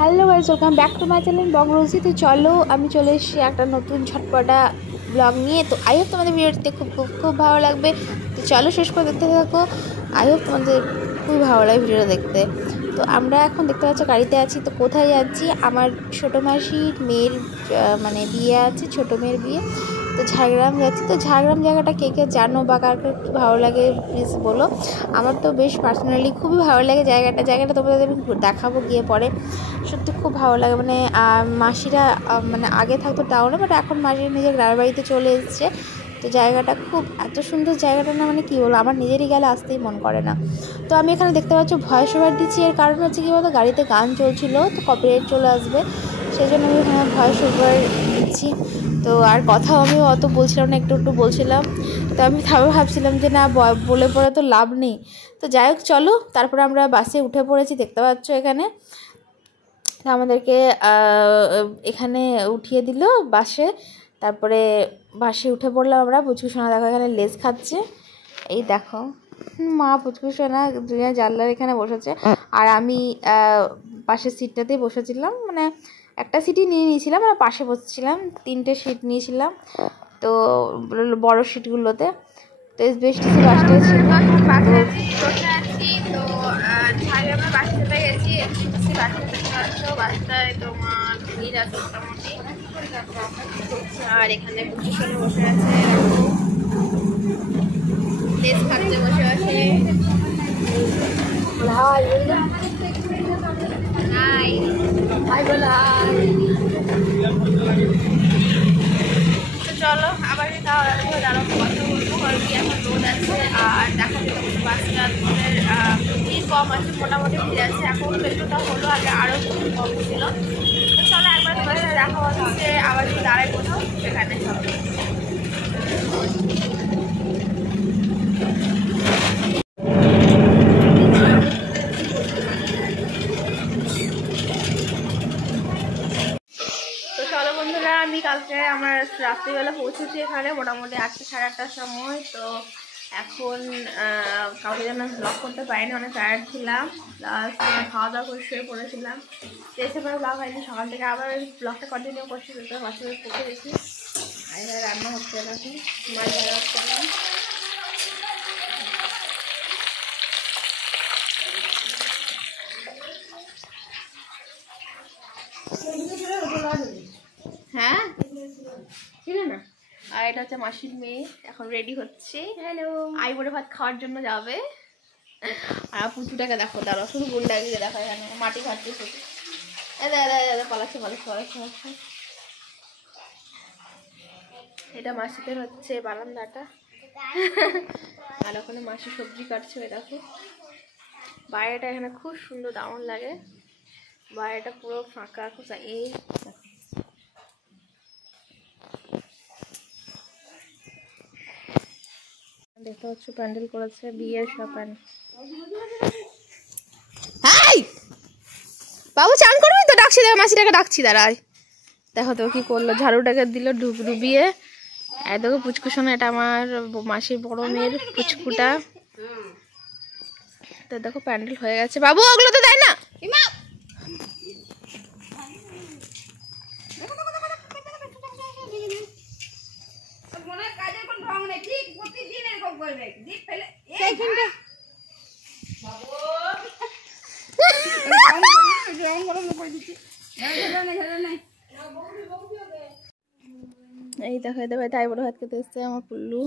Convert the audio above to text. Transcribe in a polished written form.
Hello guys, welcome back to my channel Bongrozi. তো চলো আমি চলে এসেছি একটা নতুন ঝটপটা ব্লগ নিয়ে। তো আই হোপ তোমাদের ভিডিওতে খুব খুব খুব ভালো লাগবে। তো চলো শেষ করে দেখতে থাকো। আই হোপ তোমাদের খুবই ভালো লাগে ভিডিওটা দেখতে। তো আমরা এখন দেখতে পাচ্ছ গাড়িতে আছি। তো কোথায় যাচ্ছি? আমার ছোটো মাসির মেয়ের মানে বিয়ে আছে, ছোটো মেয়ের বিয়ে। তো ঝাড়গ্রাম যাচ্ছি। তো ঝাড়গ্রাম জায়গাটা কে কে জানো বা কার কার ভালো লাগে প্লিজ বলো। আমার তো বেশ পার্সোনালি খুবই ভালো লাগে জায়গাটা তোমাদের আমি দেখাবো গিয়ে পরে। সত্যি খুব ভালো লাগে। মানে মাসিরা মানে আগে থাকতো টাউনে, বাট এখন মাসির নিজের গ্রামের বাড়িতে চলে এসেছে। তো জায়গাটা খুব এত সুন্দর জায়গাটা, না মানে কী বলবো, আমার নিজেরই গেলে আসতেই মন করে না। তো আমি এখানে দেখতে পাচ্ছি ভয়েস ওভার দিচ্ছি। এর কারণ হচ্ছে কী বলতো, গাড়িতে গান চলছিল তো কপিরাইট চলে আসবে, সেই জন্য আমি এখানে ভয়েস ওভার দিচ্ছি। তো আর কথাও আমি অত বলছিলাম না, একটু একটু বলছিলাম। তো আমি ভাবছিলাম যে না, বলে পড়ে তো লাভ নেই। তো যাই হোক চলো, তারপরে আমরা বাসে উঠে পড়েছি, দেখতে পাচ্ছ এখানে। আমাদেরকে এখানে উঠিয়ে দিল বাসে। তারপরে বাসে উঠে পড়লাম আমরা। পুচকু সোনা দেখো এখানে লেজ খাচ্ছে, এই দেখো মা পুচকু সোনা দুনিয়া জানলার এখানে বসেছে। আর আমি পাশের সিটটাতেই বসেছিলাম, মানে একটা সিটই নিয়ে নিয়েছিলাম, আর পাশে বসেছিলাম, 3টে সিট নিয়েছিলাম তো বড় সিটগুলোতে। তো এসবিএসটিসি বাসটাই ছিল। তো ঝাড়গ্রামের বাসে চলে গেছি। এসবিএসটিসি বাসে দেখতে পাচ্ছ, বাসটায় তোমার ভিড় আছে মোটামুটি। আর এখানে পুচকু বসে আছে, লেজ খাচ্ছে বসে আছে। তো চলো আবার দাঁড়ানো কথা বলবো, কারণ কি এখন রোদ আছে। আর দেখা যাচ্ছে বাসটা তোমাদের ভিড় কম আছে, মোটামুটি ভিড় আছে। এখন পেট্রোলটা হলো, আগে আরও কম ছিল। তো চলো একবার তোমার সাথে দেখা হচ্ছে আবার যদি দাঁড়ায় কোথাও সেখানে। চলো বন্ধুরা, আমি কালকে আমার রাত্রিবেলা পৌঁছেছি এখানে মোটামুটি 8টা সাড়ে 8টার সময়। তো এখন কাউকে যেন ব্লগ করতে পারিনি, অনেক টায়ার্ড ছিলাম। প্লাস খাওয়া দাওয়া করে শুয়ে পড়েছিলাম, এসে পরে ব্লগ হয়নি। সকাল থেকে আবার ব্লগটা কন্টিনিউ করছি, বাচ্চাদের পৌঁছে গেছি। আর এখানে রান্না হচ্ছে, এখন মাছ ভাজা হচ্ছে। হ্যাঁ ছিল না। আর এটা হচ্ছে মাসির মেয়ে, এখন রেডি হচ্ছে। হ্যালো, আই বড় ভাত খাওয়ার জন্য যাবে। আর পুচুটাকে দেখো, দাঁড়া শুধু গুন্ডাকে দেখো, এখানে মাটি খাচ্ছে শুধু। পালাচ্ছে পালাচ্ছে পালাচ্ছে পালাচ্ছে। এটা মাসিদের হচ্ছে বারান্দাটা। আর ওখানে মাসি সবজি কাটছে, দেখো। বাইরেটা এখানে খুব সুন্দর, দারুণ লাগে। বাইরেটা পুরো ফাঁকা খোঁচা। এই দেখতে পাচ্ছ প্যান্ডেল করেছে, বিয়ের সব প্যান্ডেল। বাবু চান করবি তো? ডাকছি, দেখো মাসিটাকে ডাকছি, দাঁড়ায়। দেখো তো কি করলো, ঝাড়ুটাকে দিল ডুবিয়ে। দেখো পুচকু শোনা, এটা আমার মাসির বড় মেয়ের পুচকুটা। তো দেখো প্যান্ডেল হয়ে গেছে। বাবু ওগুলো তো দেয় না। এই দেখো তাই বড় ভাত খেতে এসছে আমার পুল্লু।